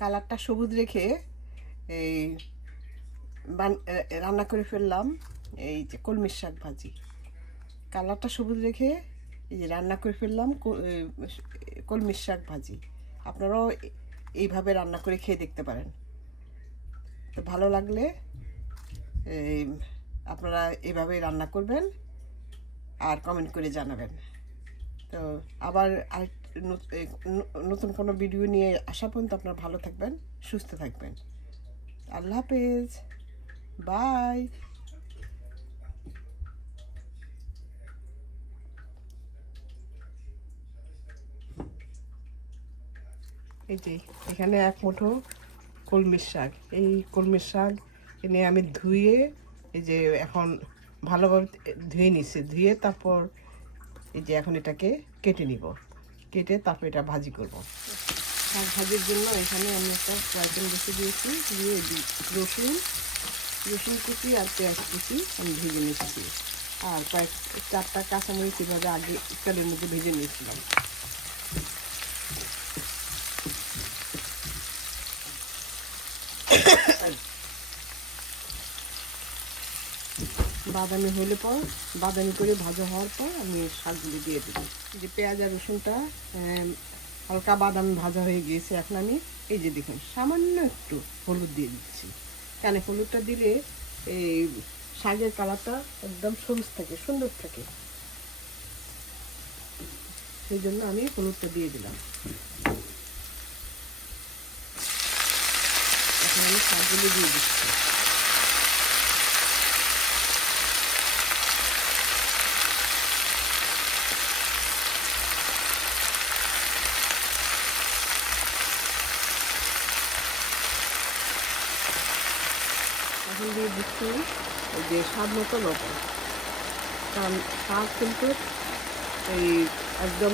কালারটা সবুজ রেখে এই রান্না করে ফেললাম এই যে কলমির শাক ভাজি। কালারটা সবুজ রেখে এই যে রান্না করে ফেললাম কলমির শাক ভাজি। আপনারাও এইভাবে রান্না করে খেয়ে দেখতে পারেন। তো ভালো লাগলে আপনারা এভাবে রান্না করবেন আর কমেন্ট করে জানাবেন। তো আবার নতুন কোনো ভিডিও নিয়ে আসা পর্যন্ত আপনারা ভালো থাকবেন, সুস্থ থাকবেন। আল্লাহ হাফেজ, বাই। এই যে এখানে এক মুঠো কলমির শাক। এই কলমির শাক এনে আমি ধুয়ে এই যে এখন ভালোভাবে ধুয়ে নিচ্ছি। ধুয়ে তারপর এই যে এখন এটাকে কেটে নিব। কেটে তারপর এটা ভাজি করব। শাক ভাজির জন্য এখানে আমি একটা ফ্রাইপ্যান বসিয়ে দিয়েছি। দিয়ে রসুন কুচি আর পেঁয়াজ কুচি আমি ভেজে নিয়েছি। আর কয়েক 4টা কাঁচামরিচ এভাবে আগে তেলের মধ্যে ভেজে নিয়েছিলাম। বাদামি হলে পর বাদামি করে ভাজা হওয়ার পর আমি শাকগুলো দিয়ে দেবো। যে পেঁয়াজ আর রসুনটা হালকা বাদামি ভাজা হয়ে গিয়েছে। এখন আমি এই যে দেখুন সামান্য একটু হলুদ দিয়ে দিচ্ছি। কেন হলুদটা দিলে এই শাকের কালারটা একদম সবুজ থাকে, সুন্দর থাকে, সেই জন্য আমি হলুদটা দিয়ে দিলাম। এখন আমি শাকগুলো দিয়ে দিচ্ছি। এখন দিয়ে দিচ্ছি এই যে স্বাদ মতো লবণ। কারণ শাক কিন্তু এই একদম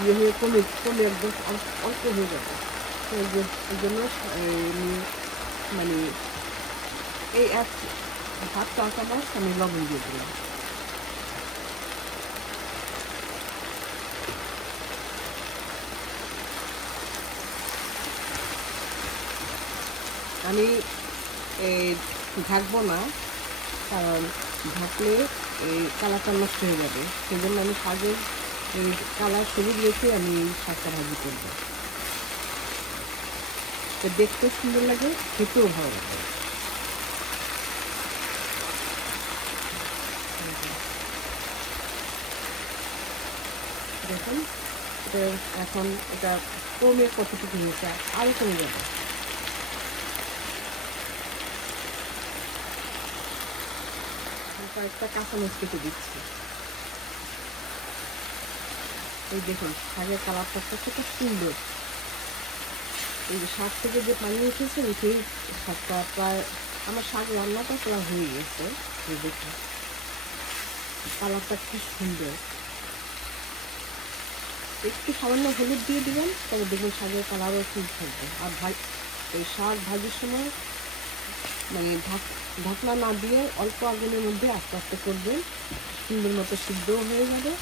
ইয়ে হয়ে কমে একদম অল্প হয়ে যাবে। তো এই জন্য মানে এই হাফ চা চামচ আমি লবণ দিয়ে দিলাম। আমি ঢাকবো না, কারণ ঢাকলে এই কালারটা নষ্ট হয়ে যাবে। সেই জন্য আমি শাকের এই কালার সবুজ রেখে আমি শাকটা ভাজি করবো। তো দেখতেও সুন্দর লাগে, খেতেও ভালো লাগে। দেখুন এখন এটা কমে কতটুকু হয়েছে, আরও কমে যাবে। কয়েকটা কাঁচামরিচ কেটে দিচ্ছি। এই দেখুন শাকের কালারটা কতটা সুন্দর। এই যে শাক থেকে যে পানি উঠেছে, উঠেই শাকটা প্রায় আমার শাক রান্নাটা প্রায় হয়ে গেছে। এই দেখুন কালারটা কি সুন্দর। একটু সামান্য হলুদ দিয়ে দিবেন, তবে দেখুন শাকের কালারও ঠিক থাকবে। আর এই শাক ভাজির সময় মানে ঢাকনা না দিয়ে অল্প আগুনের মধ্যে আস্তে আস্তে করবেন, সুন্দর মতো সিদ্ধও হয়ে যাবে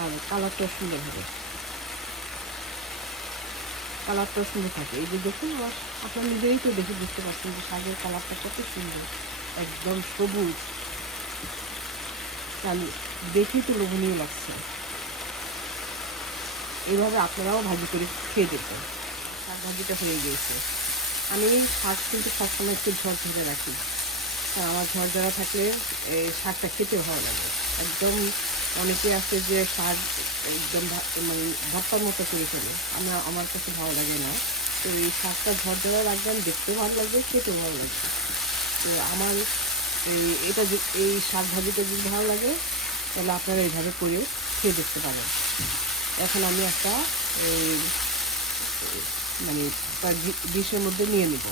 আর কালারটাও সুন্দর হবে। কালারটাও সুন্দর থাকে। এই যে দেখুন আপনার নিজেই তো দেখে বুঝতে পারছেন যে শাকের কালারটা কত সুন্দর, একদম সবুজ, দেখেই তো লোভনীয় লাগছে। এইভাবে আপনারাও ভাজি করে খেয়ে দেখবেন। শাক ভাজিটা হয়ে গিয়েছে। আমি শাক কিন্তু সবসময় একটু ঝরঝরে রাখি, কারণ আমার ঝরঝরা থাকলে এই শাকটা খেতে ভালো লাগে। একদম অনেকে আছে যে শাক একদম মানে ভর্তার মতো করে ফেলে, আমার কাছে ভালো লাগে না। তো এই শাকটা ঝরঝরা রাখবেন, দেখতেও ভালো লাগবে, খেতেও ভালো লাগবে। তো আমার এই শাক ভাজিটা যদি ভালো লাগে তাহলে আপনারা এইভাবে করে খেয়ে দেখতে পারেন। এখন আমি একটা মানে ডিশের মধ্যে নিয়ে নেব।